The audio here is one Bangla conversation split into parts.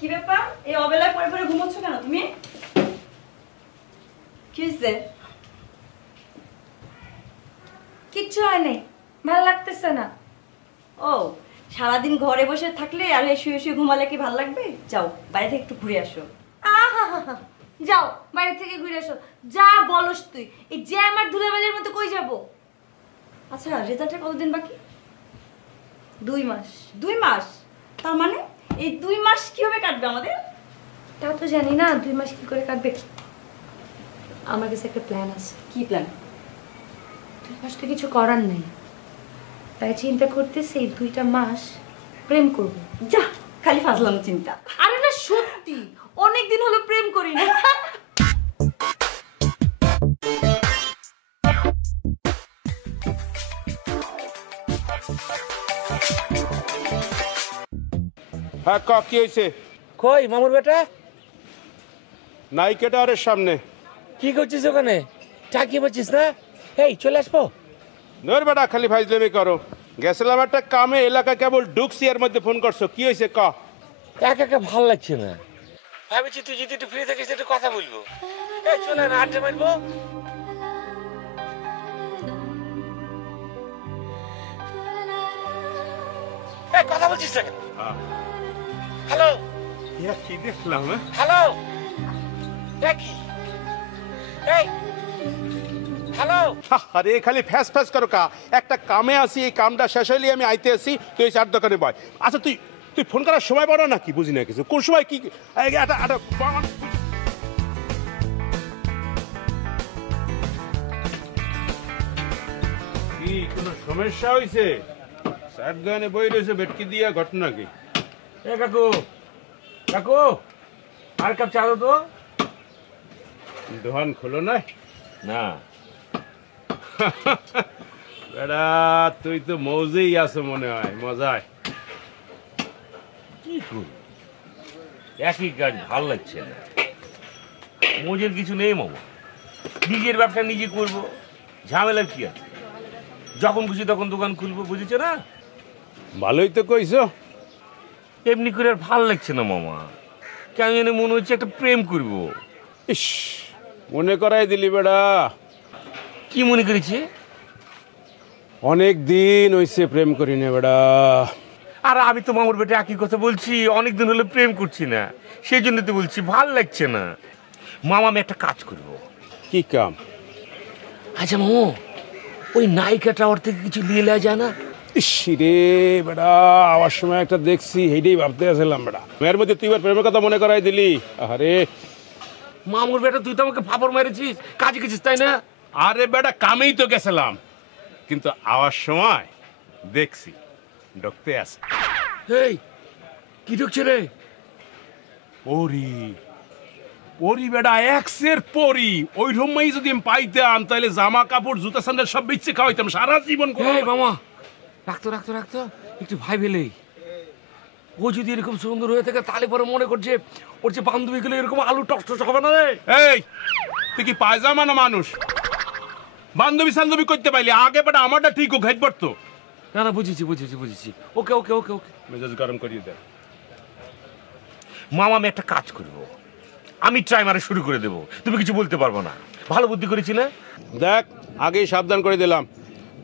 কি ব্যাপার এই অবেলায় পরে পরে ঘুমোচ্ছ কেন তুমি? কি হইছে? কিচ্ছু হয় নাই, ভালো লাগতেছে না। ও সারাদিন ঘরে বসে থাকলে আর এই শুয়ে শুয়ে ঘুমালে কি ভালো লাগবে? যাও বাইরে থেকে একটু ঘুরে আসো। আহা, যাও বাইরে থেকে ঘুরে আসো। যা বলস তুই, এই জ্যাম আর ধুলাবালির মতো কই যাব? আচ্ছা রেজাল্টের কতদিন বাকি? 2 মাস। 2 মাস? তার মানে এই 2 মাস কিভাবে কাটবে আমাদের? তা তো জানি না 2 মাস কি করে কাটবে। আমার কাছে একটা প্ল্যান আছে। কি প্ল্যান? 2 মাস তো কিছু করার নেই, তাই চিন্তা করতেছি এই 2টা মাস প্রেম করব। যা খালি ফাজলাম চিন্তা। আরে না সত্যি, অনেকদিন হলো প্রেম করি না। হ্যাঁ ক কি হয়েছে? কই মামুর বেটা? নাইকেটারের সামনে। কি করছিস ওখানে? চাকিয়ে বলছিস না? এই চলে আসবো। ধর বেটা খালি ফাইজলামি করো। গেছিলাম একটা কামে, এলাকা কেবল ঢুকছি এর মধ্যে ফোন করছো। কি হয়েছে ক? একা একা ভাল লাগছে না, ভাবেছি তুই যদি একটু ফ্রি থাকিস একটু কথা বলবো। এই চলে না, আড্ডা মারবো। এই কথা বলছিস না কেন? হ্যালো কি দেখলাম? হ্যালো, কি এই হ্যালো? আরে খালি ফ্যাস ফ্যাস করো কা। একটা কামে আসি, এই কামটা শেষ হইলে আমি আইতে আসি, তুই এই চার দোকানে বয়। আচ্ছা তুই তুই ফোন করার সময় পারো নাকি? বুঝি না কিছু। কোন সময় কি কি কোনো সমস্যা হয়েছে? চার দোকানে বই রয়েছে ভেটকি দিয়া, ঘটনা কি? এ কাকু, কাকু আর কাপ চা দাও তো। দোকান খোলো না? না বেড়া তুই তো মৌজেই আছো মনে হয়, মজায়। কি করব, একই কাজ ভাল লাগছে না। মজের কিছু নেই মামা, নিজের ব্যবসা নিজে করব, ঝামেলার কি আছে? যখন খুশি তখন দোকান খুলবো, বুঝেছো না? ভালোই তো কইছো। এমনি করে আর ভাল লাগছে না মামা, কেন জানি মনে হচ্ছে একটা প্রেম করব। ইস মনে করাই দিলি বেড়া। কি মনে করেছি? অনেক দিন হইছে প্রেম করি না বেড়া। আর আমি তো মামুর বেটা একই কথা বলছি, অনেকদিন হলো প্রেম করছি না, সেই জন্য তো বলছি ভাল লাগছে না। মামা আমি একটা কাজ করব। কি কাম? আচ্ছা মামু, ওই নায়িকা টাওয়ার থেকে কিছু নিয়ে নেওয়া যায় না? ইস রে বেড়া, আবার সময় একটা দেখছি, হেইটাই ভাবতে আসলাম বেড়া। এর মধ্যে তুই এবার প্রেমের কথা মনে করাই দিলি। আরে মামুর বেটা তুই তো আমাকে ফাপড় মেরেছিস, কাজে গেছিস তাই না? আরে বেটা কামেই তো গেছিলাম, কিন্তু আওয়ার সময় দেখছি ঢুকতে আছে। এই কি ঢুকছে রে? পরি পরি বেটা, এক্সের পরি। ওই রুমই যদি আমি পাইতাম তাহলে জামা কাপড় জুতা স্যান্ডেল সব বেচে খাওয়াইতাম সারা জীবন। এই মামা রাখতো রাখতো রাখতো, একটু ভাই ভেলেই ও যদি এরকম সুন্দর হয়ে থাকে তাহলে পরে মনে করছে ওর যে বান্ধবীগুলো এরকম আলু টস হবে না রে। এই তুই কি পায়জামা না মানুষ? বান্ধবী সান্ধবী করতে পাইলি আগে বেটা আমারটা ঠিক ও ঘাইট পড়তো। না না বুঝেছি বুঝেছি বুঝেছি, ওকে ওকে ওকে ওকে। মেজাজ গরম করিয়ে দে। মামা আমি একটা কাজ করব, আমি ট্রাই মারা শুরু করে দেবো, তুমি কিছু বলতে পারবো না। ভালো বুদ্ধি করেছি না? দেখ আগেই সাবধান করে দিলাম,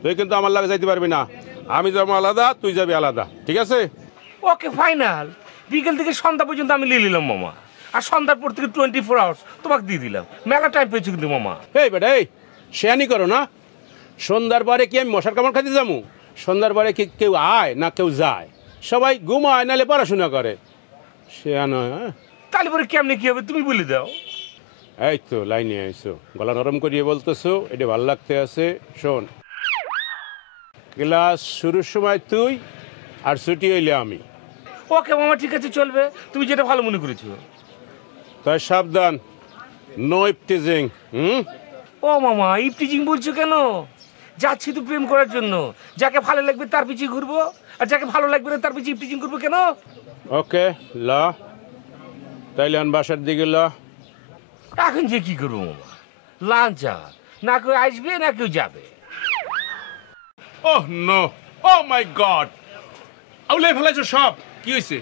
তুই কিন্তু আমার লাগে যাইতে পারবি না। আমি যাবো আলাদা, তুই যাবি আলাদা, ঠিক আছে? ওকে ফাইনাল। বিকেল থেকে সন্ধ্যা পর্যন্ত আমি নিয়ে নিলাম মামা, আর সন্ধ্যার পর থেকে 24 আওয়ার্স তোমাকে দিয়ে দিলাম। মেলা টাইম পেয়েছি কিন্তু মামা। এই বেটা এই শেয়ানি করো না। সন্ধ্যার পরে কি আমি মশার কামড় খাইতে যাবো? সন্ধ্যার পরে কি কেউ আয় না কেউ যায়? সবাই ঘুমায় নাহলে পড়াশোনা করে। শেয়া নয়। হ্যাঁ তাহলে পরে কেমনে কি হবে তুমি বলে দাও। এই তো লাইনে আইসো, গলা নরম করিয়ে বলতেছো, এটা ভাল লাগতে আছে। শোন, ক্লাস শুরুর সময় তুই আর ছুটি হইলে আমি। ওকে মামা ঠিক আছে চলবে, তুমি যেটা ভালো মনে করেছো। তাই সাবধান, নো ইপটিজিং। ও মামা ইপটিজিং বলছো কেন? যাচ্ছি তো প্রেম করার জন্য, যাকে ভালো লাগবে তার পিছিয়ে ঘুরবো, আর যাকে ভালো লাগবে না তার পিছিয়ে ইপটিজিং করবো কেন? ওকে ল, তাইলে আন বাসার দিকে ল। এখন যে কি করবো মামা, লাঞ্চ না কেউ আসবে না কেউ যাবে। ওহ নো, ও মাই গড, আউলাই ফেলাইছো সব। কি হয়েছে?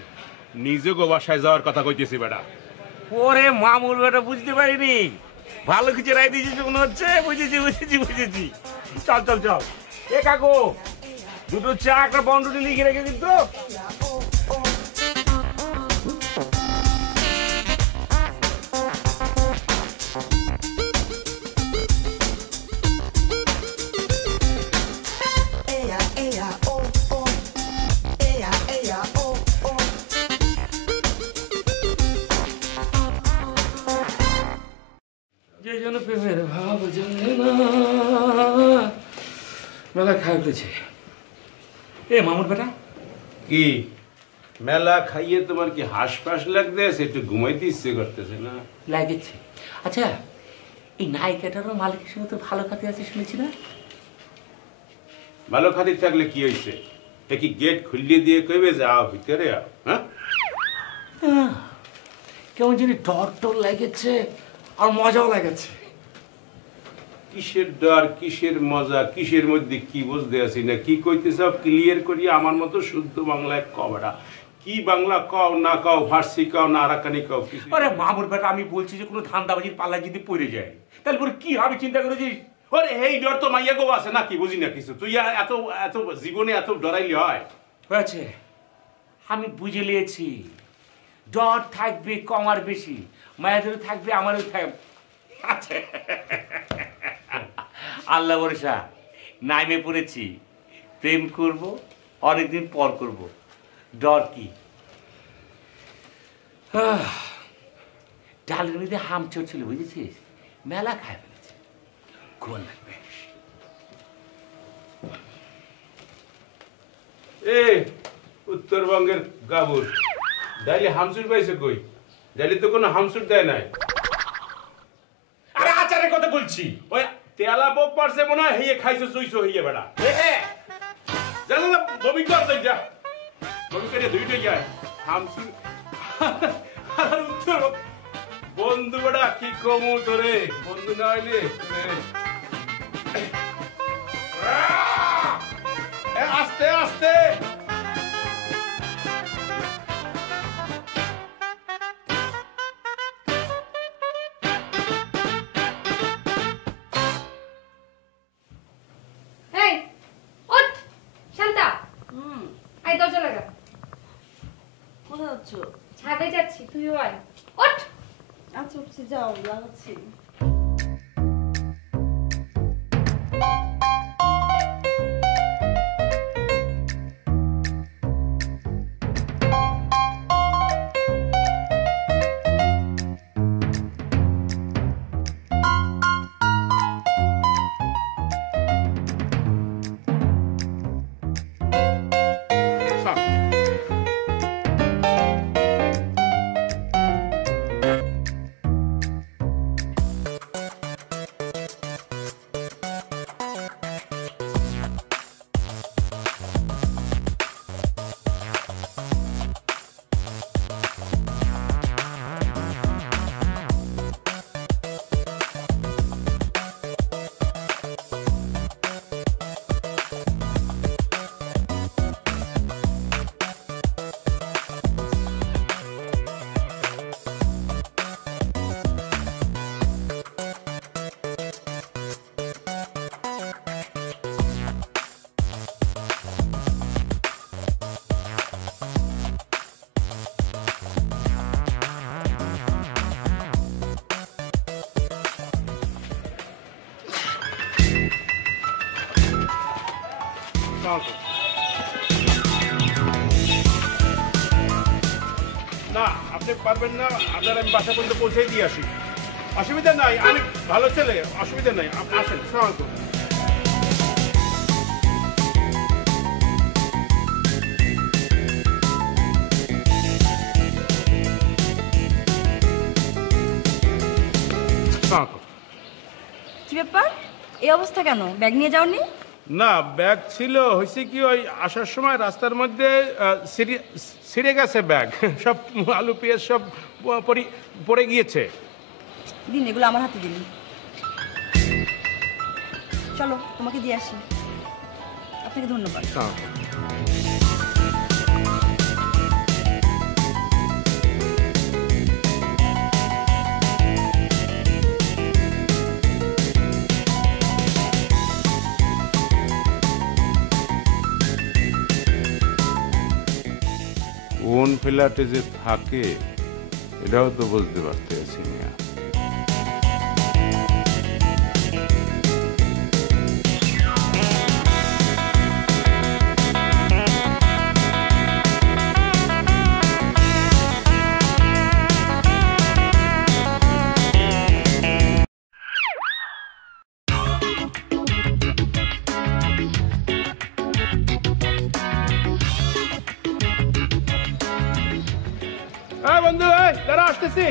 নিজে গো বাসায় যাওয়ার কথা কইতেছি বেটা। ওরে মামুর বেটা বুঝতে পারিনি, ভালো কিছু রায় দিয়েছিস মনে হচ্ছে। বুঝেছি বুঝেছি বুঝেছি, চল চল চল। এ কাকু, দুটো চা একটা বন্ডুটি লিখে রেখে দিন তো। যে জন্য প্রেমের ভাব জানে না, মেলা খাই ফেলেছে। এ মামুর বেটা, কি মেলা খাইয়ে তোমার কি হাঁসফাঁস লাগতেছে? একটু ঘুমাইতে ইচ্ছে করতেছে না? লাগেছে। আচ্ছা, এই নায়িকাটারও মালিকের সঙ্গে তো ভালো খাতে আছে শুনেছি না? ভালো খাতির থাকলে কি হয়েছে? এ কি গেট খুলিয়ে দিয়ে কইবে যাও ভিতরে আও? হ্যাঁ, কেমন জানি ডর টর লাগেছে আর মজাও লাগেছে। কিসের ডর, কিসের মজা, কিসের মধ্যে কি বুঝতে আছি না? কি কইতে চাও ক্লিয়ার করি আমার মতো শুদ্ধ বাংলায় কবেটা। কি বাংলা কও না কও, ফার্সি কও না আরাকানি কও, কিছু। আরে মামুর বেটা, আমি বলছি যে কোনো ধান্দাবাজির পাল্লায় যদি পড়ে যায় তাহলে পরে কি হবে চিন্তা করেছিস? ওরে এই ডর তো মাইয়া গো আছে না, কি বুঝি না কিছু। তুই এত এত জীবনে এত ডরাইলি হয়? হয়েছে, আমি বুঝে নিয়েছি। ডর থাকবে কম আর বেশি, মায়াদেরও থাকবে আমারও থাকবে। আচ্ছা, আল্লাহ ভরসা, নাইমে পড়েছি, প্রেম করব, অনেকদিন পর করব, ডর কি? ডালের মধ্যে হাম চড়ছিল বুঝেছিস, মেলা খায় ফেলেছে, ঘুম লাগবে। এ উত্তরবঙ্গের গাবুর ডাইলে হামসুর পাইছে কই? ডাইলে তো কোনো হামসুর দেয় নাই। আরে আচারের কথা বলছি। ওই তেলা বোক পারছে মনে হয়, হেয়ে খাইছো চুইছো হইয়ে বেড়া। জানো না বমি করতে যা, বমি করে দুইটাই যায় হামসুর। আর উত্তর বন্ধু বেড়া কি কমু তোরে, বন্ধু না হইলে আস্তে আস্তে। এই ওঠ শান্তা, আই দরজা লাগা। কোথায় যাচ্ছ? ছাদে যাচ্ছি, তুইও আয়। ওঠ। আচ্ছা উঠছি, যাও লাগাচ্ছি। না আপনি পারবেন না, আপনার আমি বাসা পর্যন্ত পৌঁছে দিয়ে আসি। অসুবিধা নাই, আমি ভালো ছেলে, অসুবিধা নাই, আপনি আসেন। সালাম আলাইকুম। কি ব্যাপার, এই অবস্থা কেন? ব্যাগ নিয়ে যাওনি? না ব্যাগ ছিল, হয়েছে কি ওই আসার সময় রাস্তার মধ্যে ছিঁড়ে গেছে ব্যাগ, সব আলু পেঁয়াজ সব পড়ে গিয়েছে। দিন, এগুলো আমার হাতে দিন। চলো তোমাকে দিয়ে আসি। আপনাকে ধন্যবাদ। ফ্ল্যাটে যে থাকে এটাও তো বুঝতে পারতেছি না। বন্ধু দাঁড়া আসতেছি।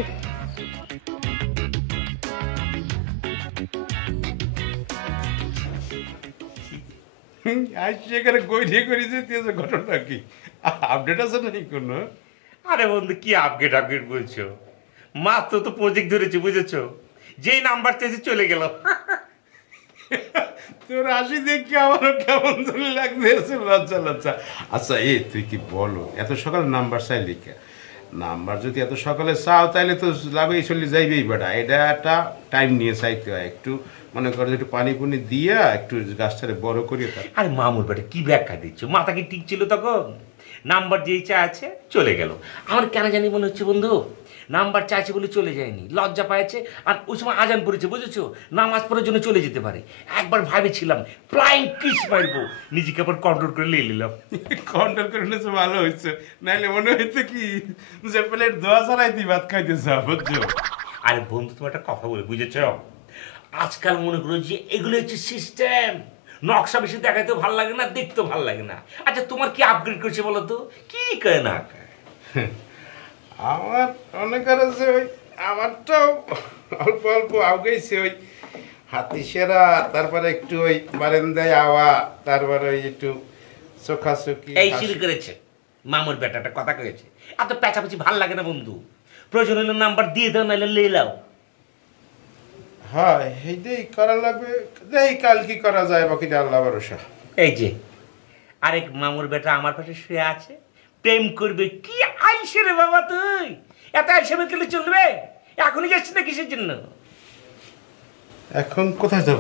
সেখানে গৈরিয়ে করে যেতেছে, ঘটনা কি আপডেট আছে নাকি কোনো? আরে বন্ধু কি আপডেট আপডেট বলছো? মাত্র তো প্রজেক্ট ধরেছি বুঝেছো, যেই নাম্বার চেয়েছে চলে গেল। তোর হাসি দেখে আমারও কেমন ধরে লাগতেছে, লজ্জা লজ্জা। আচ্ছা এই তুই কি বলো, এত সকালে নাম্বার চাই লিখে? নাম্বার যদি এত সকালে চাও তাহলে তো লাগেই চলে যাইবেই বেটা। এটা একটা টাইম নিয়ে চাইতে হয়, একটু মনে করো একটু পানি পুনি দিয়া একটু গাছটারে বড় করিয়ে। আরে মামুর বেটা কি ব্যাখ্যা দিচ্ছ? মাথা কি ঠিক ছিল তখন? নাম্বার যেই চাইছে চলে গেল। আমার কেন জানি মনে হচ্ছে বন্ধু নাম্বার চাইছে বলে চলে যায়নি, লজ্জা পাইছে। আর ওই সময় আজান পড়েছে বুঝেছো, নামাজ পড়ার জন্য চলে যেতে পারে। একবার ভাবেছিলাম ফ্লাইং কিস মারবো, নিজেকে আবার কন্ট্রোল করে নিয়ে নিলাম। কন্ট্রোল করে নিয়েছে, ভালো হয়েছে। নাইলে মনে হইতে কি যে প্লেট ধোয়া ছাড়াই তুই ভাত খাইতেছ, বুঝছো? আরে বন্ধু তোমার একটা কথা বলে বুঝেছ, আজকাল মনে করো যে এগুলো হচ্ছে সিস্টেম। নকশা বেশি দেখাইতেও ভালো লাগে না, দেখতেও ভালো লাগে না। আচ্ছা তোমার কি আপগ্রেড করছে বলো তো? কি কয় না কয়? আমার মনে করো যে ওই আমারটাও অল্প অল্প আউগেছে, ওই হাতি সেরা, তারপরে একটু ওই বারান্দায় আওয়া, তারপরে ওই একটু চোখাচোখি। এই শুরু করেছে মামুর বেটাটা কথা কয়েছে। এত পেঁচাপেচি ভাল লাগে না বন্ধু, প্রয়োজন হলে নাম্বার দিয়ে দাও, নাহলে লে লাও। হ্যাঁ এইটাই করা লাগবে, এই কাল কি করা যায় বাকিটা আল্লাহ ভরসা। এই যে আরেক মামুর বেটা আমার পাশে শুয়ে আছে, প্রেম করবে। কি আইসে রে বাবা তুই, এত আইসে গেলে চলবে? এখনই যাচ্ছি না কিসের জন্য? এখন কোথায় যাব?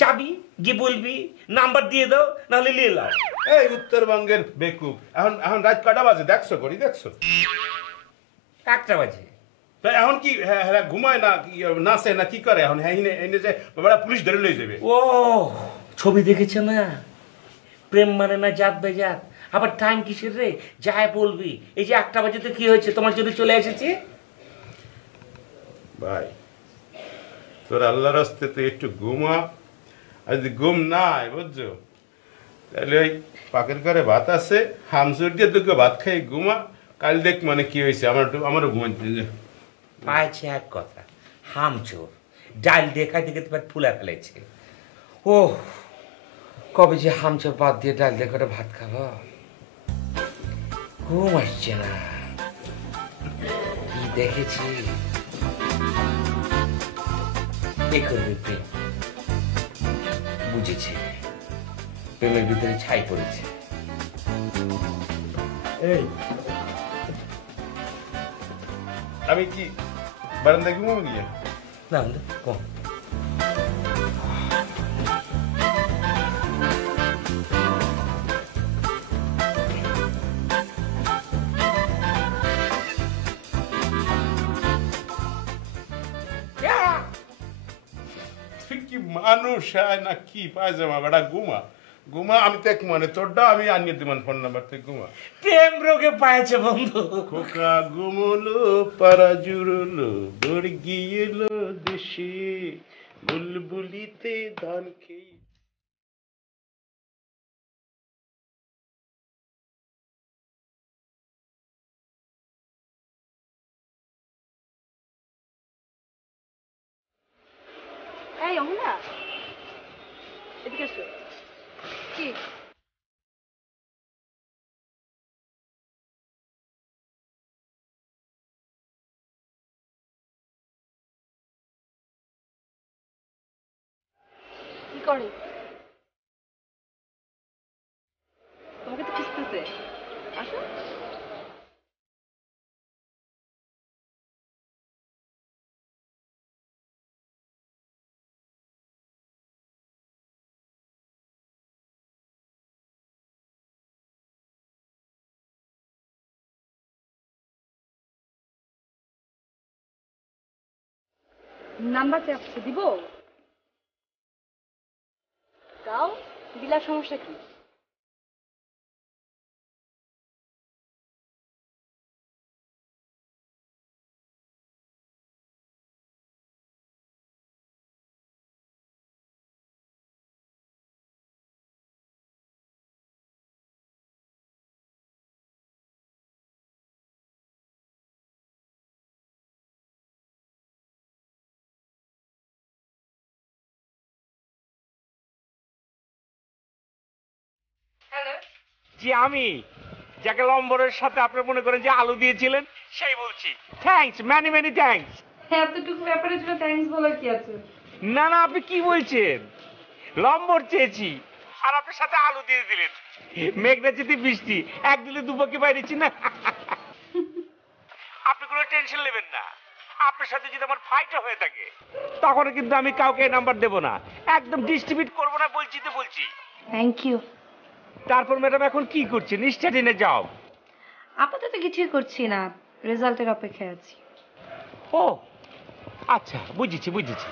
যাবি গিয়ে বলবি নাম্বার দিয়ে দাও, নাহলে নিয়ে লাও। এই উত্তরবঙ্গের বেকুব, এখন এখন রাত কটা বাজে দেখছো? করি দেখছো 1টা বাজে। তাই এখন কি হ্যাঁ ঘুমায় না নাচে না কি করে এখন? হ্যাঁ এনে যে বাবা পুলিশ ধরে লয়ে যাবে। ও ছবি দেখেছে না, প্রেম মানে না জাত বেজাত। আবার টাইম কিসের রে, যাই বলবি। এই যে 1টা বাজে তো কি হয়েছে, তোমার জন্য চলে এসেছি। ভাই তোর আল্লাহর রাস্তে তো একটু ঘুমা, আর যদি ঘুম নাই বুঝছো তাহলে ওই পাকের ঘরে ভাত আছে, হামসুর দিয়ে দুটো ভাত খাই ঘুমা। কাল দেখ মানে কি হয়েছে, আমারও ঘুমাইতে। পাইছে এক কথা, হামচোর ডাল দেখাইতে দেখে তোমার ফুলা ফেলেছে। ও কবে যে হামচোর বাদ দিয়ে ডাল দেখাটা ভাত খাবো, ঘুম আসছে না। কি দেখেছি এ করবে প্রেম, বুঝেছি প্রেমের ভিতরে ছাই পড়েছে। এই আমি কি বারান্দায় ঘুমাবো গিয়ে? না কম কি মানুষ না কি পায়জামা বেটা ঘুমা ঘুমা। আমি তো এক মানে তোরটা আমি আনিয়ে দিমান ফোন নাম্বার থেকে ঘুমা। প্রেম রোগে পাইছে বন্ধু। খোকা ঘুমলো পারা জুড়লো দৌড় গিয়েলো দেশে বুলবুলিতে ধান খেয়ে। এই অমুনা, এদিকে এসো। কি কি করে? তোমাকে তো খুঁজতেছে। আসো। নাম্বার চাপছে, দিব? দাও, দিলার সমস্যা কি? জি আমি, যাকে লম্বরের সাথে আপনি মনে করেন যে আলু দিয়েছিলেন সেই বলছি। Thanks, many many thanks. এতটুকু ব্যাপারের জন্য থ্যাঙ্কস বলার কি আছে? না না, আপনি কি বলছেন? লম্বর চেয়েছি আর আপনার সাথে আলু দিয়ে দিলেন। মেঘনা যেতে বৃষ্টি, এক দিলে দুপাকি বাইরেছি না। আপনি কোনো টেনশন নেবেন না, আপনার সাথে যদি আমার ফাইট হয়ে থাকে তখন কিন্তু আমি কাউকে নাম্বার দেব না, একদম ডিস্ট্রিবিউট করবো না, বলছি তো বলছি। Thank you. তারপর ম্যাডাম এখন কি করছেন? স্টাডিনে যাও। আপাতত কিছুই করছি না, রেজাল্টের অপেক্ষায় আছি। ও আচ্ছা, বুঝেছি বুঝেছি।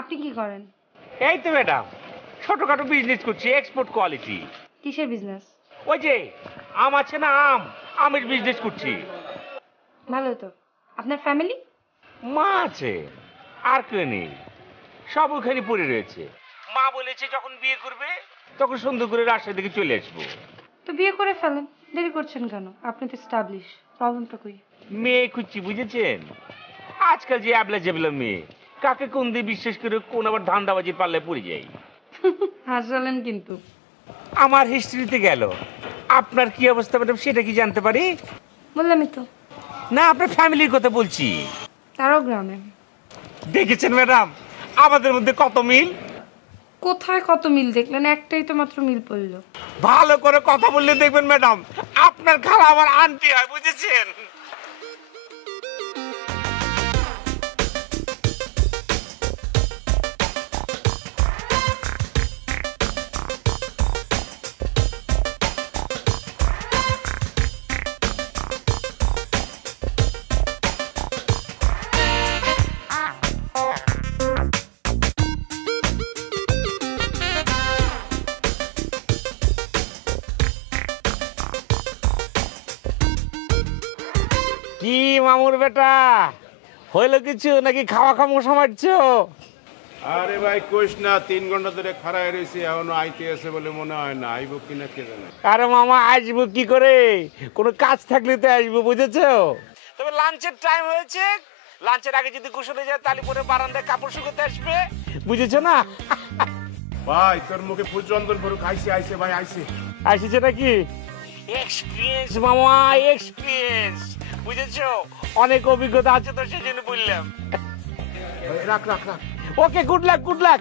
আপনি কি করেন? এই তো ম্যাডাম, ছোটখাটো বিজনেস করছি, এক্সপোর্ট কোয়ালিটি। কিসের বিজনেস? ওই যে আম আছে না, আমের বিজনেস করছি। ভালো তো। আপনার ফ্যামিলি? মা আছে, আর কেউ নেই, সব ওখানে পড়ে রয়েছে। মা বলেছে যখন বিয়ে করবে তখন সুন্দর করে রাজশাহী থেকে চলে আসবো। তো বিয়ে করে ফেলেন, দেরি করছেন কেন? আপনি তো স্টাবলিশ, প্রবলেমটা কই? মেয়ে খুঁজছি, বুঝেছেন? আজকাল যে অ্যাবলা জেবলা মেয়ে, কাকে কোন দিয়ে বিশ্বাস করে কোন আবার ধান্দাবাজির পাল্লায় পড়ে যাই। হাসালেন কিন্তু। আমার হিস্ট্রিতে গেল, আপনার কি অবস্থা ম্যাডাম সেটা কি জানতে পারি? বললামই তো। না, আপনার ফ্যামিলির কথা বলছি। তারাও গ্রামে। দেখেছেন ম্যাডাম আমাদের মধ্যে কত মিল? কোথায় কত মিল দেখলেন? একটাই তো মাত্র মিল পড়লো। ভালো করে কথা বললে দেখবেন ম্যাডাম আপনার খালা আমার আন্টি হয়, বুঝেছেন? কি মামুর বেটা, হইলো কিছু নাকি খাওয়া খামোশা মারছো? আরে ভাই কোশ না, 3 ঘন্টা ধরে খাড়ায় রয়েছি, এখনো আইতে আছে বলে মনে হয় না। আইব কিনা কে জানে। আরে মামা আসবো কি করে, কোনো কাজ থাকলে তো আসবো, বুঝেছো? তবে লাঞ্চের টাইম হয়েছে, লাঞ্চের আগে যদি গোসলে যায় তাহলে পরে বারান্দায় কাপড় শুকোতে আসবে, বুঝেছো না? ভাই তোর মুখে ফুল চন্দন পড়ুক, আইছে ভাই আইছে। আসছে নাকি? এক্সপিরিয়েন্স মামা, এক্সপিরিয়েন্স, বুঝেছো? অনেক অভিজ্ঞতা আছে তো সেই জন্য বললাম। রাখ রাখ রাখ। ওকে, গুড লাক গুড লাক।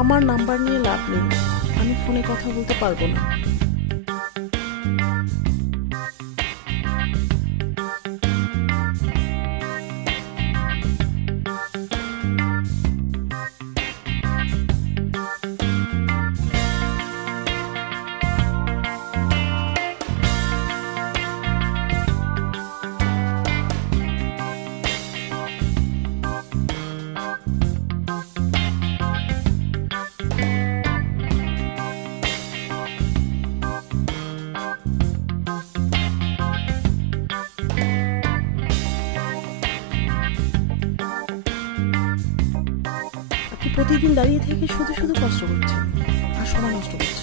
আমার নাম্বার নিয়ে লাভ নেই, আমি ফোনে কথা বলতে পারবো না। প্রতিদিন দাঁড়িয়ে থেকে শুধু শুধু কষ্ট করছে আর সময় নষ্ট করছে।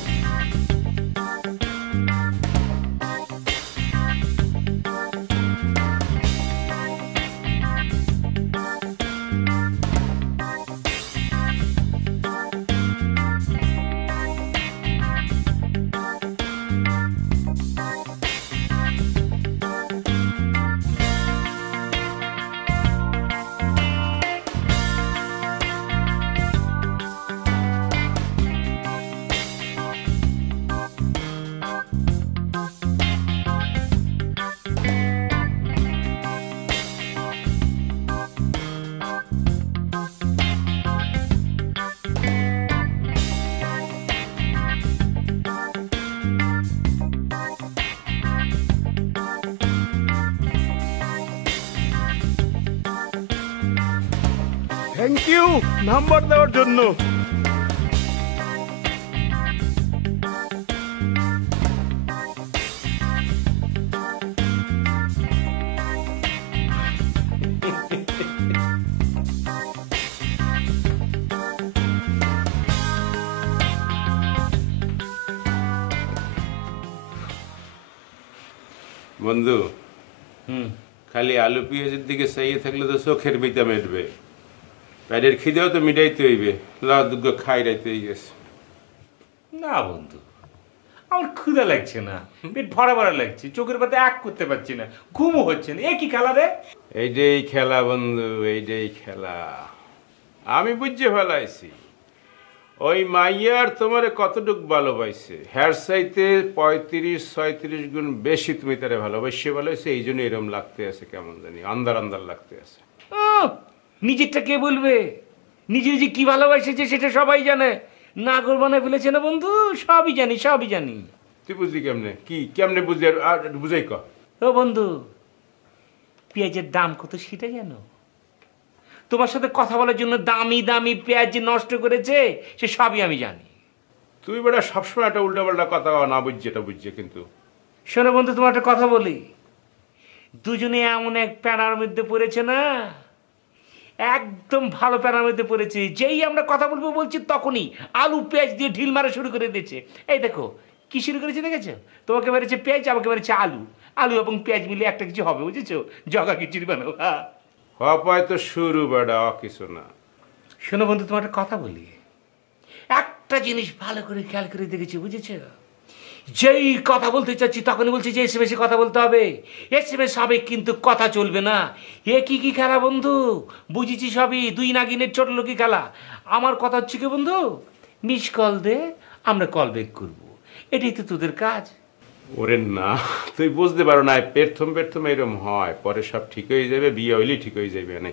থ্যাংক ইউ নাম্বার দেওয়ার জন্য। বন্ধু, খালি আলু পেঁয়াজের দিকে চাইয়ে থাকলে তো চোখের মিটা মেটবে, পেটের খিদেও তো মিটাইতে হইবে। দুগ্গ খাই রাইতে গেছে। না বন্ধু, আমার ক্ষুধা লাগছে না, পেট ভরা ভরা লাগছে, চোখের পাতে এক করতে পারছি না, ঘুমও হচ্ছে না। এ কি খেলা রে? এইটাই খেলা বন্ধু, এইটাই খেলা। আমি বুঝে ফেলাইছি ওই মাইয়ার তোমারে কতটুক ভালোবাসছে। হ্যার চাইতে 35-36 গুণ বেশি তুমি তারে ভালোবাসে ভালোবাসে, এই জন্য এরম লাগতে আছে, কেমন জানি আন্দার আন্দার লাগতে আছে। নিজেরটা কে বলবে? নিজে যে কি ভালোবাসেছে সেটা সবাই জানে। নাগর বানায় ফেলেছে না বন্ধু, সবই জানি, সবই জানি। তুই বুঝলি কেমনে? কি কেমনে বুঝলি? আর বুঝাই ক। ও বন্ধু, পেঁয়াজের দাম কত সেটা জানো? তোমার সাথে কথা বলার জন্য দামি দামি পেঁয়াজ যে নষ্ট করেছে সে সবই আমি জানি। তুই বেটা সবসময় একটা উল্টাপাল্টা কথা না বুঝছি, এটা বুঝছে। কিন্তু শোনো বন্ধু, তোমার একটা কথা বলি, দুজনে এমন এক প্যানার মধ্যে পড়েছে না, একদম ভালো প্যানার মধ্যে পড়েছে। যেই আমরা কথা বলবো বলছি তখনই আলু পেঁয়াজ দিয়ে ঢিল মারা শুরু করে দিয়েছে। এই দেখো কি শুরু করেছে, দেখেছো? তোমাকে মেরেছে পেঁয়াজ, আমাকে মেরেছে আলু। আলু এবং পেঁয়াজ মিলে একটা কিছু হবে, বুঝেছো? জগা খিচুড়ি বানাবো। হপায় তো শুরু বেটা, কিছু না। শোনো বন্ধু, তোমার একটা কথা বলি, একটা জিনিস ভালো করে খেয়াল করে দেখেছি, বুঝেছো? যেই কথা বলতে চাচ্ছি তখনই বলছি যে এসএমএস কথা বলতে হবে, এসএমএস হবে কিন্তু কথা চলবে না। এ কি খেলা বন্ধু? বুঝেছি সবই, দুই নাগিনের ছোট লোকই খেলা। আমার কথা হচ্ছে কি বন্ধু, মিস কল দে, আমরা কল ব্যাক করবো, এটাই তো তোদের কাজ। ওরে না, তুই বুঝতে পারো না, প্রথম এরকম হয়, পরে সব ঠিক হয়ে যাবে, বিয়ে হইলেই ঠিক হয়ে যাবে। এনে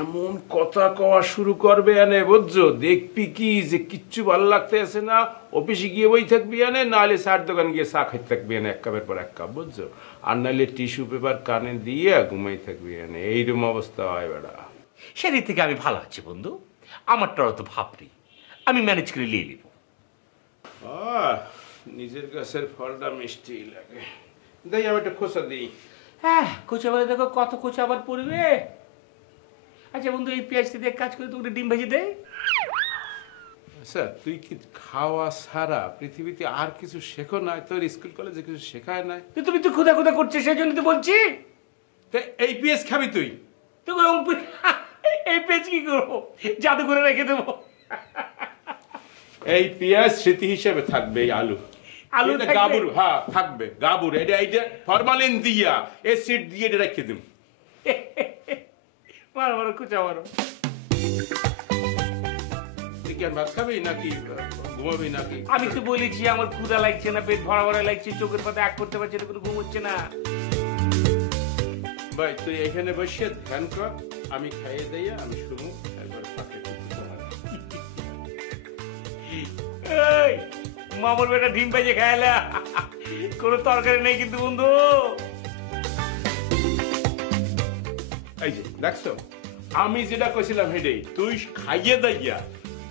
এমন কথা কওয়া শুরু করবে, এনে বুঝছো? দেখবি কি যে কিচ্ছু ভালো লাগতে আছে না, অফিসে গিয়ে বই থাকবি, এনে নাহলে চার দোকান গিয়ে চা খাইতে থাকবি, এনে এক কাপের পর এক কাপ, বুঝছো? আর নাহলে টিস্যু পেপার কানে দিয়ে ঘুমাই থাকবি, এনে এইরকম অবস্থা হয় বেড়া। সেদিক থেকে আমি ভালো আছি বন্ধু, আমারটাও তো ভাবরি, আমি ম্যানেজ করে নিয়ে নেব। নিজের গাছের ফলটা মিষ্টি লাগে। দেই আমি একটা খোসা দিই। হ্যাঁ, কোচা বলে দেখো কত কোচা আবার পড়বে। আচ্ছা বন্ধু, এই পেঁয়াজটা দিয়ে কাজ করে তোকে ডিম ভেজে দেয়। আচ্ছা, তুই কি খাওয়া ছাড়া পৃথিবীতে আর কিছু শেখো না? তোর স্কুল কলেজে কিছু শেখায় নাই? তুমি তো ক্ষুদা ক্ষুদা করছিস, সেই জন্য তো বলছি। এই পেঁয়াজ খাবি তুই? তো এই পেঁয়াজ কি করবো, জাদু করে রেখে দেবো। এই পেঁয়াজ স্মৃতি হিসেবে থাকবে। এই আলু আলু এটা গাবুর, হ্যাঁ থাকবে গাবুর। এটা ফরমালিন দিয়া এসিড দিয়ে এটা রেখে দিম। মারো মারো, কুচা মারো। তুই কি আর ভাত খাবি নাকি ঘুমাবি নাকি? আমি তো বলেছি আমার ক্ষুদা লাগছে না, পেট ভরা ভরা লাগছে, চোখের পাতা এক করতে পারছে না, কোনো ঘুম হচ্ছে না। ভাই তুই এখানে বসে ধ্যান কর, আমি খাইয়ে দিয়ে আমি শুনু, একবার ফাঁকে এই মামুর বেটা ডিম ভেজে খাইলা, কোনো তরকারি নেই কিন্তু বন্ধু। এই যে দেখছো, আমি যেটা কইছিলাম হেডেই, তুই খাইয়ে দাইয়া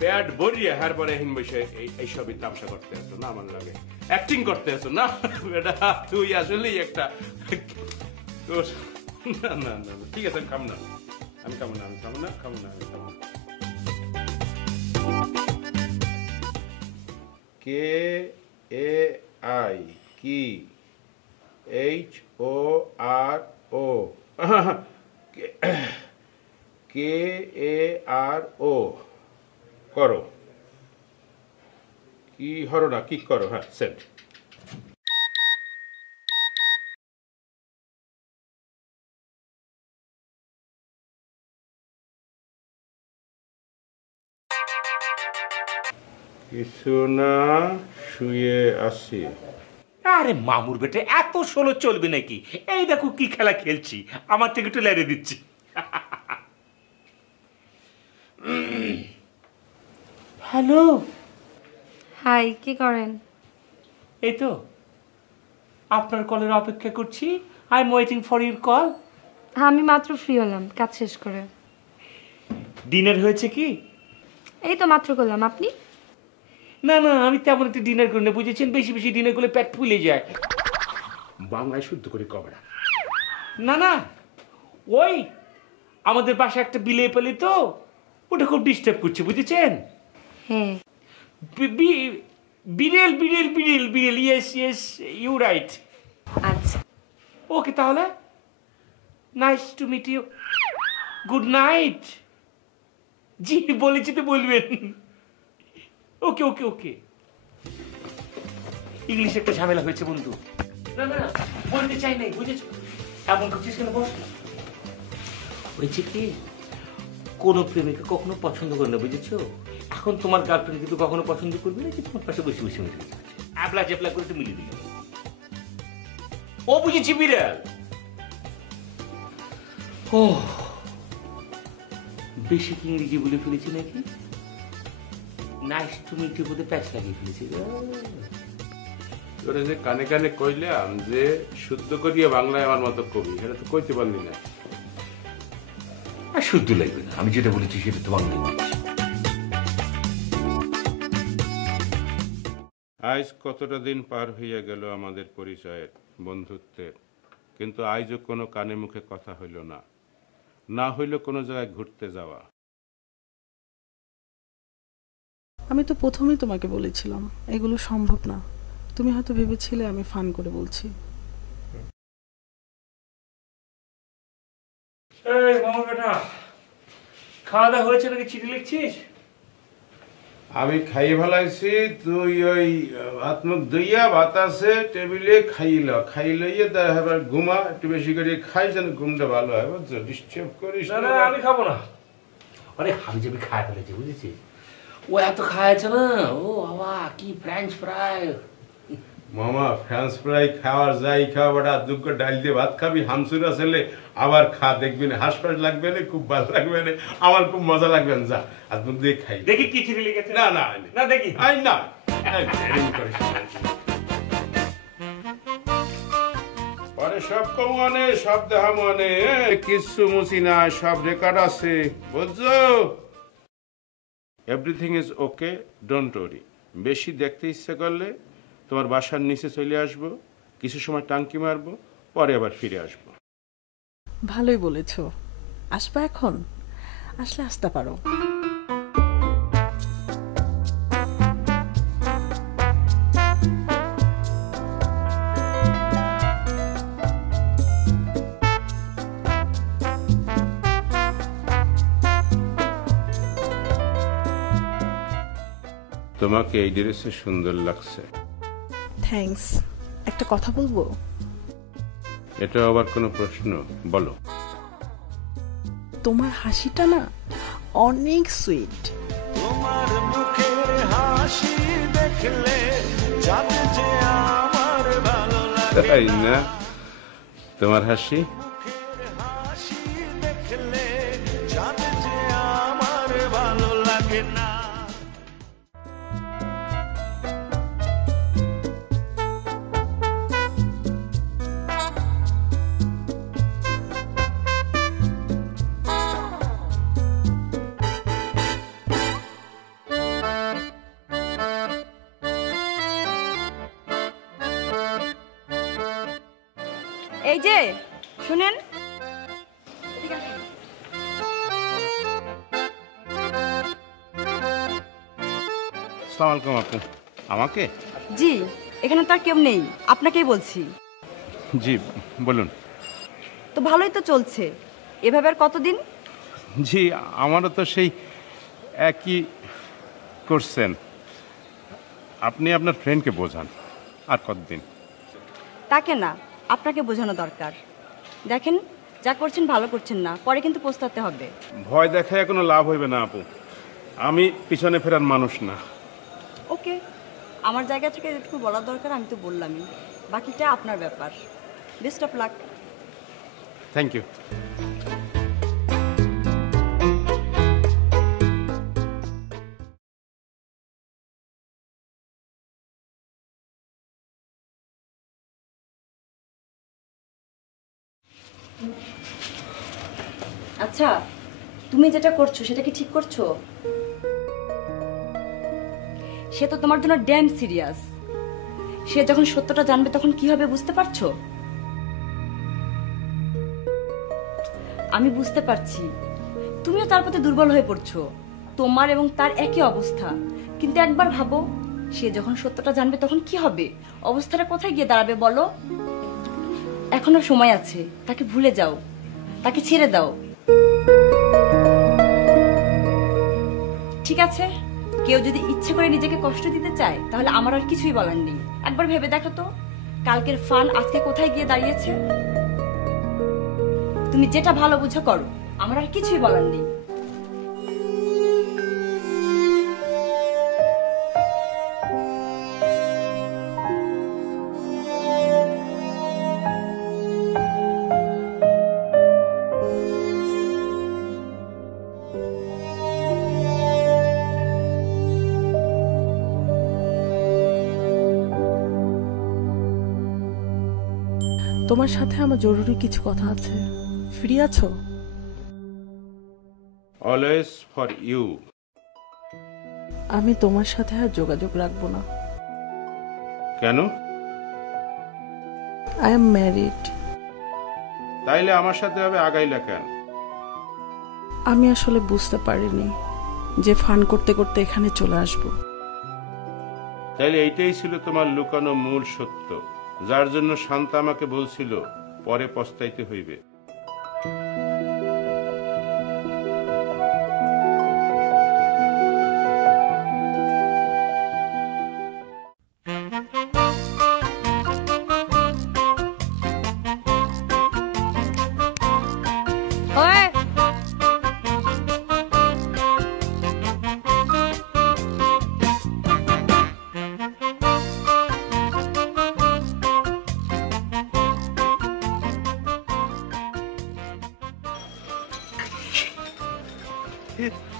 পেট ভরিয়ে হার পরে হিন বসে এইসবই তামসা করতে আসো না, আমার লাগে অ্যাক্টিং করতে আসো না বেটা। তুই আসলেই একটা তোর না না না ঠিক আছে, আমি খাবো না, আমি খাবো না, আমি খাবো না, খাবো না, আমি খাবো না। কে এ আই কি এইচ ও আর ও, কে এ আর ও করো, কি হরো না কি করো, হ্যাঁ সেন্ড। কিছু না, শুয়ে আসি। আরে মামুর বেটে এত ষোলো চলবে নাকি? এই দেখো কি খেলা খেলছি, আমার থেকে একটু লেড়ে দিচ্ছি। হ্যালো, হাই, কি করেন? এই তো আপনার কলের অপেক্ষা করছি। I am waiting for your call. আমি মাত্র ফ্রি হলাম কাজ শেষ করে। ডিনার হয়েছে কি? এই তো মাত্র করলাম, আপনি? না না, আমি তেমন একটা ডিনার করি না, বুঝেছেন? বেশি বেশি ডিনার করলে পেট ফুলে যায়। বাংলায় শুদ্ধ করে কবে না না, ওই আমাদের বাসায় একটা বিলে পেলি তো, ওটা খুব ডিস্টার্ব করছে, বুঝেছেন? হ্যাঁ। বিড়েল বিড়েল বিড়েল বিড়েল, ইয়েস ইয়েস, ইউ রাইট। আচ্ছা, ওকে তাহলে, nice to meet you, good night. জি বলেছি তো বলবেন। ওকে ওকে ওকে। ইংলিশে একটা ঝামেলা হয়েছে বন্ধু। না না, বলতে চাই নাই, বুঝেছো? এমন করছিস কেন? বস। হয়েছে কি, কোনো প্রেমিকা কখনো পছন্দ করে না, বুঝেছো? এখন তোমার গার্লফ্রেন্ড কিন্তু কখনো পছন্দ করবে না যে তোমার পাশে বসে বসে মিশে যাচ্ছে, অ্যাপলা চ্যাপলা করে তো মিলিয়ে দিল। ও বুঝেছি, বিড়াল। ও বেশি কি ইংরেজি বলে ফেলেছি নাকি? নাইস টু মিট ইউ বলে প্যাচ লাগিয়ে ফেলেছি। তোরা যে কানে কানে কইলাম যে শুদ্ধ করিয়া বাংলায় আমার মতো কবি, এটা তো কইতে পারলি না। আর শুদ্ধ লাগবে না, আমি যেটা বলেছি সেটা তো বাংলা বলেছি। আজ কতটা দিন পার হইয়া গেল আমাদের পরিচয়ের, বন্ধুত্বের, কিন্তু আজও কোনো কানে মুখে কথা হইল না, না হইল কোনো জায়গায় ঘুরতে যাওয়া। আমি তো প্রথমেই তোমাকে বলেছিলাম এগুলো সম্ভব না। তুমি হয়তো ভেবেছিলে আমি ফান করে বলছি। এই মামা বেটা, খাওয়া দাওয়া হয়েছে নাকি? চিঠি লিখছিস? আমি খাইয়ে ফেলাইছি, তুই ওই হাত মুখ ধুইয়া বাতাসে টেবিলে খাইলইয়ে তারপর ঘুমা, একটু বেশি করে খাই যেন ঘুমটা ভালো হয়, বুঝছো? ডিস্টার্ব করিস না না, আমি খাবো না। আরে আমি যে খাই ফেলেছি, বুঝেছিস? ও এত খাইছে না, ও বাবা কি ফ্রেঞ্চ ফ্রাই। মামা, ফ্রেঞ্চ ফ্রাই খাওয়ার যাই খাওয়া, বেটা দুঃখ ডাল দিয়ে ভাত খাবি, হামসুরা ছেলে আবার খা, দেখবি না হাসপাতাল লাগবে না, খুব ভালো লাগবে না, আমার খুব মজা লাগবে না। যা হাত মুখ দিয়ে খাই। দেখি কি চিঠি লিখেছে। না না না দেখি। আই না, দেরি করিস না। পরে সব কম মানে সব দেখা মানে কিছু মুছি না, সব রেকর্ড আছে, বুঝছো? Everything is okay, don't worry. বেশি দেখতে ইচ্ছে করলে তোমার বাসার নিচে চলে আসবো, কিছু সময় টাঙ্কি মারবো, পরে আবার ফিরে আসবো। ভালোই বলেছ। আসবা এখন? আসলে আসতে পারো। তোমাকে এই ড্রেসে সুন্দর লাগছে। থ্যাঙ্কস। একটা কথা বলবো? এটা আবার কোনো প্রশ্ন? বলো। তোমার হাসিটা না অনেক সুইট। তোমার মুখের হাসি দেখলে জানে যে আমার ভালো লাগে তাই না? তোমার হাসি হাসি দেখলে জানে যে আমার ভালো লাগে না। এই যে শুনেন, আসসালামু আলাইকুম আপু। আমাকে? জি এখানে তো আর কেউ নেই, আপনাকেই বলছি। জি বলুন। তো ভালোই তো চলছে, এভাবে আর কতদিন? জি আমারও তো সেই একই করছেন। আপনি আপনার ফ্রেন্ডকে বোঝান, আর কতদিন? তাকে না, আপনাকে বোঝানো দরকার। দেখেন যা করছেন ভালো করছেন না, পরে কিন্তু পস্তাতে হবে। ভয় দেখায় কোনো লাভ হইবে না আপু, আমি পিছনে ফেরার মানুষ না। ওকে, আমার জায়গা থেকে যেটুকু বলার দরকার আমি তো বললামই, বাকিটা আপনার ব্যাপার। Best of luck. Thank you. আচ্ছা তুমি যেটা করছো সেটা কি ঠিক করছো? সে তো তোমার জন্য ড্যাম সিরিয়াস। সে যখন সত্যটা জানবে তখন কি হবে বুঝতে পারছো? আমি বুঝতে পারছি তুমিও তার প্রতি দুর্বল হয়ে পড়ছো। তোমার এবং তার একই অবস্থা, কিন্তু একবার ভাবো সে যখন সত্যটা জানবে তখন কি হবে? অবস্থাটা কোথায় গিয়ে দাঁড়াবে বলো? এখনো সময় আছে, তাকে ভুলে যাও, তাকে ছেড়ে দাও। ঠিক আছে, কেউ যদি ইচ্ছে করে নিজেকে কষ্ট দিতে চায় তাহলে আমার আর কিছুই বলার নেই। একবার ভেবে দেখো তো কালকের ফান আজকে কোথায় গিয়ে দাঁড়িয়েছে। তুমি যেটা ভালো বুঝো করো, আমার আর কিছুই বলার নেই। তোমার সাথে আমার জরুরি কিছু কথা আছে, ফ্রি আছো? Always for you. আমি তোমার সাথে আর যোগাযোগ রাখবো না। কেন? I am married. তাইলে আমার সাথে হবে আগাইলা কেন? আমি আসলে বুঝতে পারিনি যে ফান করতে করতে এখানে চলে আসব। তাইলে এইটাই ছিল তোমার লুকানো মূল সত্য, যার জন্য শান্তা আমাকে বলছিল পরে পস্তাইতে হইবে।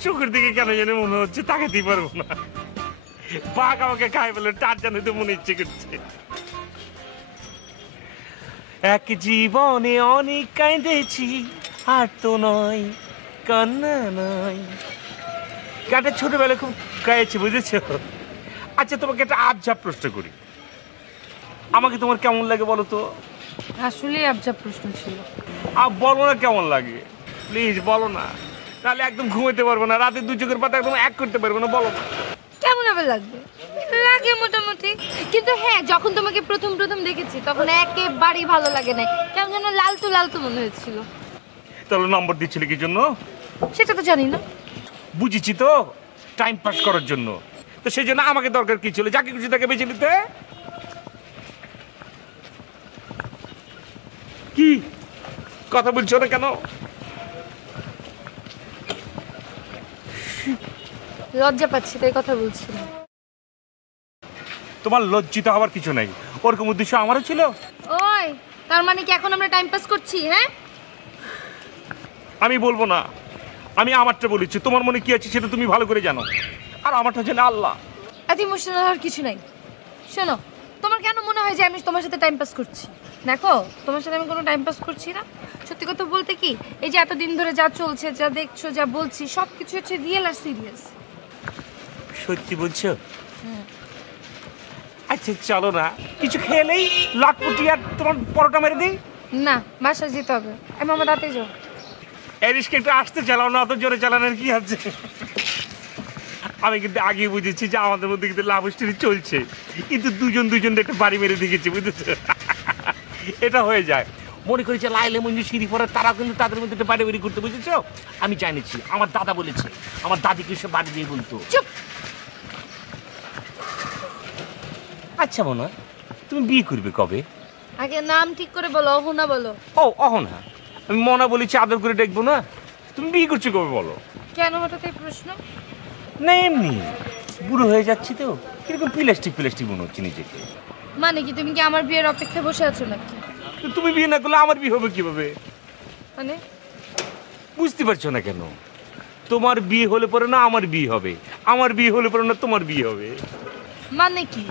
চোখের দিকে কেন জানি মনে হচ্ছে তাকাতেই পারবো না। বাঘ আমাকে খাই বলে টার জানে তো মনে ইচ্ছে করছে। এক জীবনে অনেক কাঁদেছি, আর তো নয় কান্না নয়। গানটা ছোটবেলায় খুব গাইছি, বুঝেছ? আচ্ছা তোমাকে একটা আবঝাপ প্রশ্ন করি, আমাকে তোমার কেমন লাগে বলো তো? আসলে আবজব প্রশ্ন ছিল। বলো না কেমন লাগে, প্লিজ বলো না, তাহলে একদম ঘুমাতে পারবো না, রাতে দুই চোখের পাতা একদম এক করতে পারবো না। বলো না। কেমন আবার লাগবে? লাগে মোটামুটি, কিন্তু হ্যাঁ যখন তোমাকে প্রথম প্রথম দেখেছি তখন একেবারেই ভালো লাগে নাই, কেমন যেন লালতু লালতু মনে হয়েছিল। তাহলে নম্বর দিচ্ছিলে কি জন্য? সেটা তো জানি না। বুঝেছি তো, টাইম পাস করার জন্য। তো সেই জন্য আমাকে দরকার কি ছিল? যাকে খুশি তাকে বেছে নিতে। কি কথা বলছো না কেন? লজ্জা পাচ্ছি তাই কথা বলছি না। তোমার লজ্জিত হওয়ার কিছু নাই, ওরকম উদ্দেশ্য আমারও ছিল। ওই তার মানে কি এখন আমরা টাইম পাস করছি? হ্যাঁ আমি বলবো না, আমি আমারটা বলেছি। তোমার মনে কি আছে সেটা তুমি ভালো করে জানো, আর আমারটা জানে আল্লাহ। এত ইমোশনাল হওয়ার কিছু নাই। শোনো, তোমার কেন মনে হয় যে আমি তোমার সাথে টাইম পাস করছি? দেখো, তোমার সাথে আমি কোনো টাইম পাস করছি না। সত্যি কথা বলতে কি, এই যে এতদিন ধরে যা চলছে, যা দেখছো, যা বলছি, সব কিছু হচ্ছে রিয়েল আর সিরিয়াস। সত্যি বলছো? আচ্ছা চলো না, কিছু খেলেই লাটপুটি আর তোমার পরোটা মেরে দিই। না, বাসায় যেতে হবে। আমি আমার রাতে যাও। এই রিস্কে একটু আসতে চালাও না, অত জোরে চালানোর কি আছে? আমি কিন্তু আগে বুঝেছি যে আমাদের মধ্যে কিন্তু লাভ স্টোরি চলছে, কিন্তু দুজন একটা বাড়ি মেরে দিয়েছে, বুঝেছো? এটা হয়ে যায়। মনে করি যে লাইলে মঞ্জু সিঁড়ি পরে তারা কিন্তু তাদের মধ্যে একটা বাড়ি বাড়ি করতে, বুঝেছো? আমি জানিছি, আমার দাদা বলেছে, আমার দাদিকে সে বাড়ি দিয়ে বলতো। চুপ। আচ্ছা মনে তুমি বিয়ে করবে কবে? আগে নাম ঠিক করে বলো। অহনা বলো। ও অহনা। আমি মনা বলেছি আদর করে দেখবো না। তুমি বিয়ে করছো কবে বলো? কেন হঠাৎ এই প্রশ্ন? না এমনি, বুড়ো হয়ে যাচ্ছি তো, কিরকম প্লাস্টিক মনে হচ্ছে নিজেকে। মানে কি তুমি কি আমার বিয়ের অপেক্ষায় বসে আছো নাকি? তো তুমি বিয়ে না করলে আমার বিয়ে হবে কিভাবে? মানে বুঝতে পারছো না কেন? তোমার বিয়ে হলে পরে না আমার বিয়ে হবে, আমার বিয়ে হলে পরে না তোমার বিয়ে হবে। মানে কি?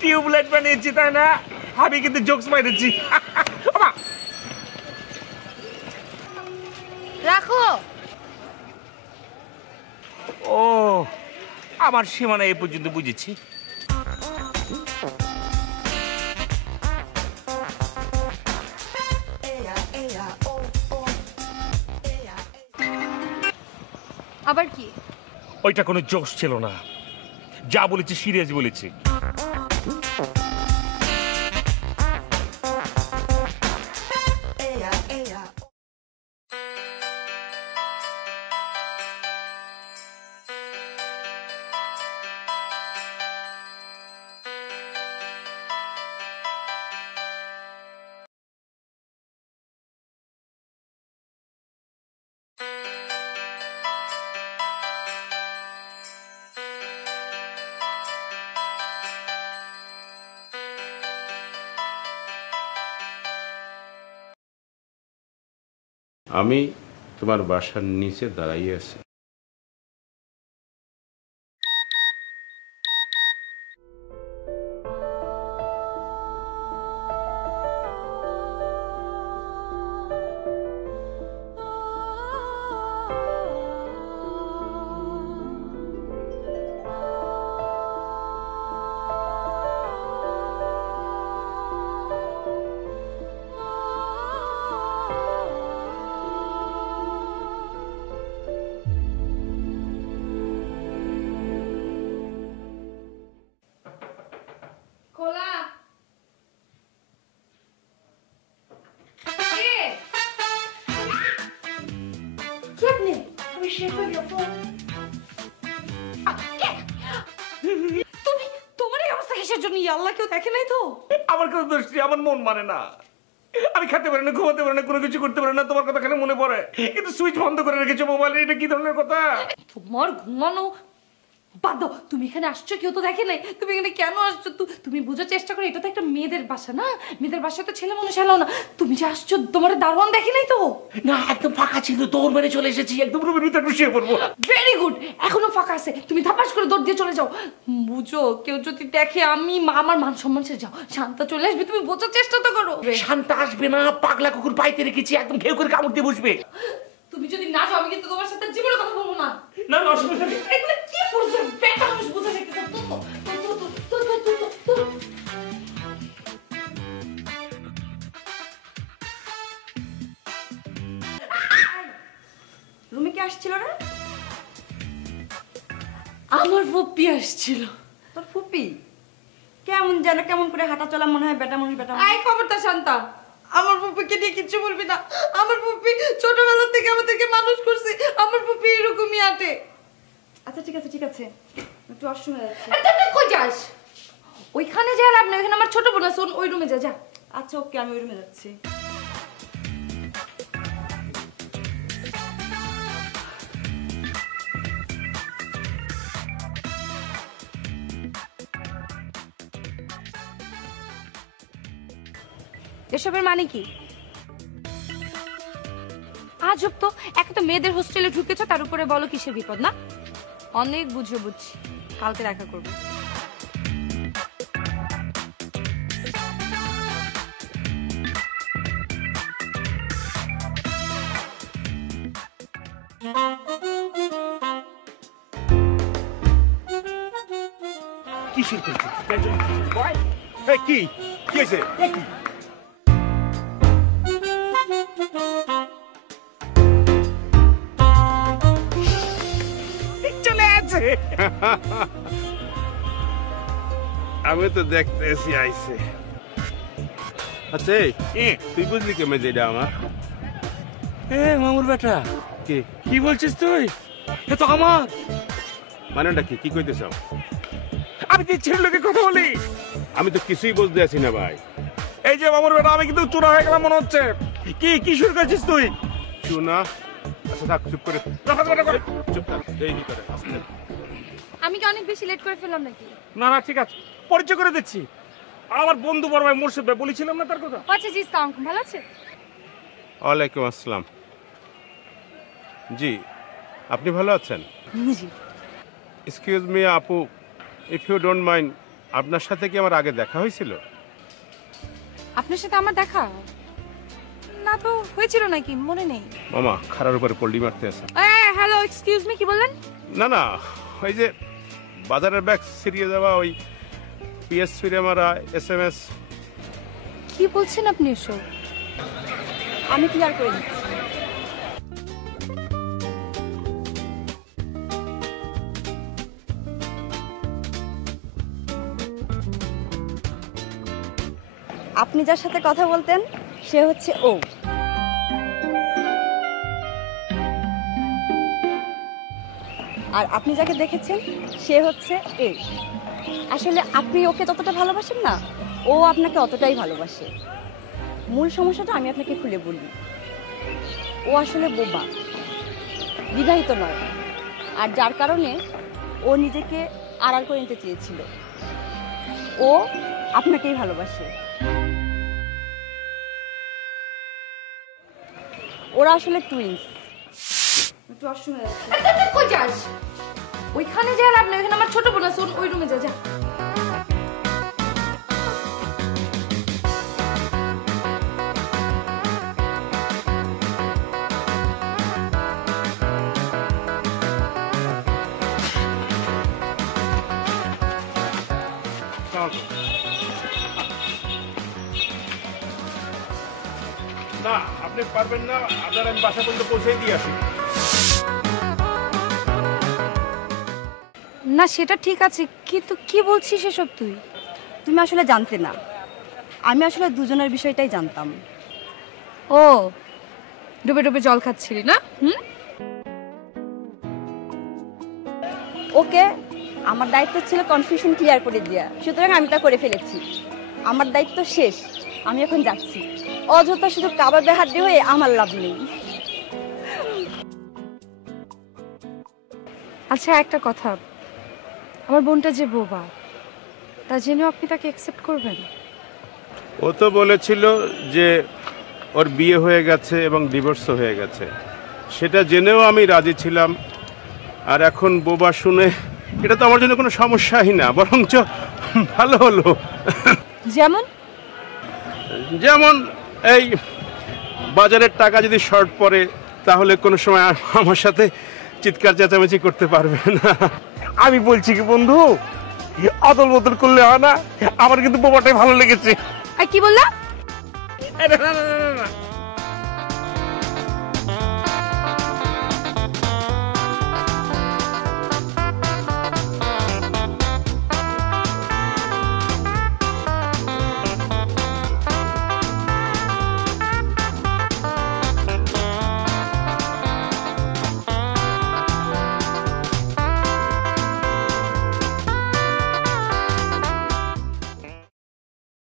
টিউবলাইট বানিয়েছি তাই না? আমি কিন্তু জোকস মাইরেছি। রাখো। ও, আমার সীমানা এই পর্যন্ত বুঝেছি। আবার কি? ওইটা কোনো জোশ ছিল না, যা বলেছি সিরিয়াস বলেছি। আমি তোমার বাসার নিচে দাঁড়াইয়ে আছি। খোলা। কি আপনি? আমি শেষ হয়ে গেল। তুমি তোমার এই অবস্থা কিসের জন্য? আল্লাহ কেউ দেখে নাই তো? আমার কোনো দোষ নেই, আমার মন মানে না। আমি খেতে পারি না, ঘুমাতে পারি না, কোনো কিছু করতে পারি না, তোমার কথা খালি মনে পড়ে। কিন্তু সুইচ বন্ধ করে রেখেছো মোবাইলে, এটা কি ধরনের কথা? তোমার ঘুমানো বাদ দাও। তুমি এখানে আসছো, কেউ তো দেখে নাই। তুমি এখানে কেন আসছো? তুমি বোঝার চেষ্টা করো, এটা তো একটা মেয়েদের বাসা না? মেয়েদের বাসায় তো ছেলে মানুষ এলাও না। তুমি যে আসছো, তোমার দারোয়ান দেখে নাই তো? না, একদম ফাঁকা ছিল, দৌড় মেরে চলে এসেছি, একদম রুমের ভিতরে শুয়ে পড়বো। ভেরি গুড, এখনো ফাঁকা আছে। তুমি ধাপাস করে দৌড় দিয়ে চলে যাও। বুঝো, কেউ যদি দেখে আমি আমার মান সম্মান ছেড়ে যাও। শান্তা চলে আসবে, তুমি বোঝার চেষ্টা তো করো। শান্তা আসবে না, পাগলা কুকুর পাইতে রেখেছি, একদম ঘেউ করে কামড় দিয়ে বসবে। তুমি যদি না যাও, আমি কিন্তু তোমার সাথে জীবনে কথা বলবো না। না, অসুবিধা নেই। এগুলো কি করছো? বেটা মানুষ বোঝা যাচ্ছে তো। রুমে কে আসছিল রে? আমার পপ্পি আসছিল। তোর ফুপি? কেমন যেন কেমন করে হাঁটা চলা মনে হয় বেটা মানুষ বেটা মানুষ। আই খবরটা শান্তা, আমার পুপিকে নিয়ে কিচ্ছু বলবি না। আমার পুপি ছোটবেলা থেকে আমাদেরকে মানুষ করছে। আমার পুপি এরকমই আটে। আচ্ছা ঠিক আছে ঠিক আছে, একটু অসময় যাচ্ছে। তুই কই যাস? ওইখানে যা লাভ নেই, ওইখানে আমার ছোট বোন আছে, ওই রুমে যা। যা। আচ্ছা ওকে, আমি ওই রুমে যাচ্ছি। এসবের মানে কি? আজব তো, একটা তো মেয়েদের হোস্টেলে ঢুকেছো, তার উপরে বলো কিসের বিপদ না? অনেক বুঝে বুঝছি, কালকে দেখা করবো। কিসের করছি? কি কি হয়েছে? চলে আছে। আমি তো দেখতেছি আইছে। আচ্ছা তুই বুঝলি কেমন যে এটা আমার? মামুর বেটা, কি কি বলছিস তুই? এ তো আমার। মানেটা কি? কি কইতে চাও? আমি তো ছেলের লোকে কথা বলি। আমি তো কিছুই বুঝতে আছি না ভাই। এই যে মামুর বেটা, আমি কিন্তু চোরা হয়ে গেলাম মনে হচ্ছে। কি শুরু করছিস তুই? শোনা, আচ্ছা থাক, চুপ করে চুপ থাক। এই কি করে? আমি কি অনেক বেশি লেট করে ফেললাম নাকি? না না, ঠিক আছে, পরিচয় করে দিচ্ছি। আমার বন্ধু বড় ভাই মোর্শেদ ভাই, বলেছিলাম না তার কথা? আচ্ছা জি, সালাম, ভালো আছে? ওয়ালাইকুম আসসালাম। জি, আপনি ভালো আছেন? জি। এক্সকিউজ মি আপু, ইফ ইউ ডোন্ট মাইন্ড, আপনার সাথে কি আমার আগে দেখা হয়েছিল? আপনার সাথে আমার দেখা? না না তো হয়েছিল নাকি মনে নেই। মামা খারার উপরে পল্লি মারতে আছে। হ্যালো এক্সকিউজ মি, কি বললেন? না না, ওই যে বাজারের ব্যাগ ছিড়িয়ে যাওয়া, ওই পিএস ফিরে মারা, SMS। কি বলছেন আপনি এসব? আমি ক্লিয়ার করে দিচ্ছি। আপনি যার সাথে কথা বলতেন সে হচ্ছে ও। আর আপনি যাকে দেখেছেন সে হচ্ছে এ। আসলে আপনি ওকে যতটা ভালোবাসেন না, ও আপনাকে অতটাই ভালোবাসে। মূল সমস্যাটা আমি আপনাকে খুলে বলি। ও আসলে বোবা, বিবাহিত নয়, আর যার কারণে ও নিজেকে আড়াল করে নিতে চেয়েছিল। ও আপনাকেই ভালোবাসে। ওরা আসলে টুইন্স। একটু অসময় যাচ্ছে। কই যাস? ওইখানে যা লাভ নেই, ওইখানে আমার ছোট বোন আছে, ওই রুমে যা যা। না আপনি পারবেন না, আপনার আমি বাসা পর্যন্ত পৌঁছে দিয়ে আসি। না সেটা ঠিক আছে, কিন্তু কি বলছিস এসব তুই? তুমি আসলে জানতে না, আমি আসলে দুজনের বিষয়টাই জানতাম। ও ডুবে ডুবে জল খাচ্ছিলি না? ওকে, আমার দায়িত্ব ছিল কনফিউশন ক্লিয়ার করে দেওয়া, সুতরাং আমি তা করে ফেলেছি। আমার দায়িত্ব শেষ, আমি এখন যাচ্ছি। অযথা শুধু কাবাবে হাত দিয়ে হয়ে আমার লাভ নেই। আচ্ছা একটা কথা, আমার বোনটা যে বোবা, তা জেনেও আপনি তাকে অ্যাকসেপ্ট করবেন? ও তো বলেছিল যে ওর বিয়ে হয়ে গেছে এবং ডিভোর্সও হয়ে গেছে, সেটা জেনেও আমি রাজি ছিলাম। আর এখন বোবা শুনে এটা তো আমার জন্য কোনো সমস্যাই না, বরঞ্চ ভালো হলো। যেমন যেমন এই বাজারের টাকা যদি শর্ট পড়ে, তাহলে কোনো সময় আমার সাথে চিৎকার চেঁচামেচি করতে পারবে না। আমি বলছি কি বন্ধু, আদল বদল করলে হয় না, আমার কিন্তু বোবাটাই ভালো লেগেছে। কি বললা? না, না, না, না, না।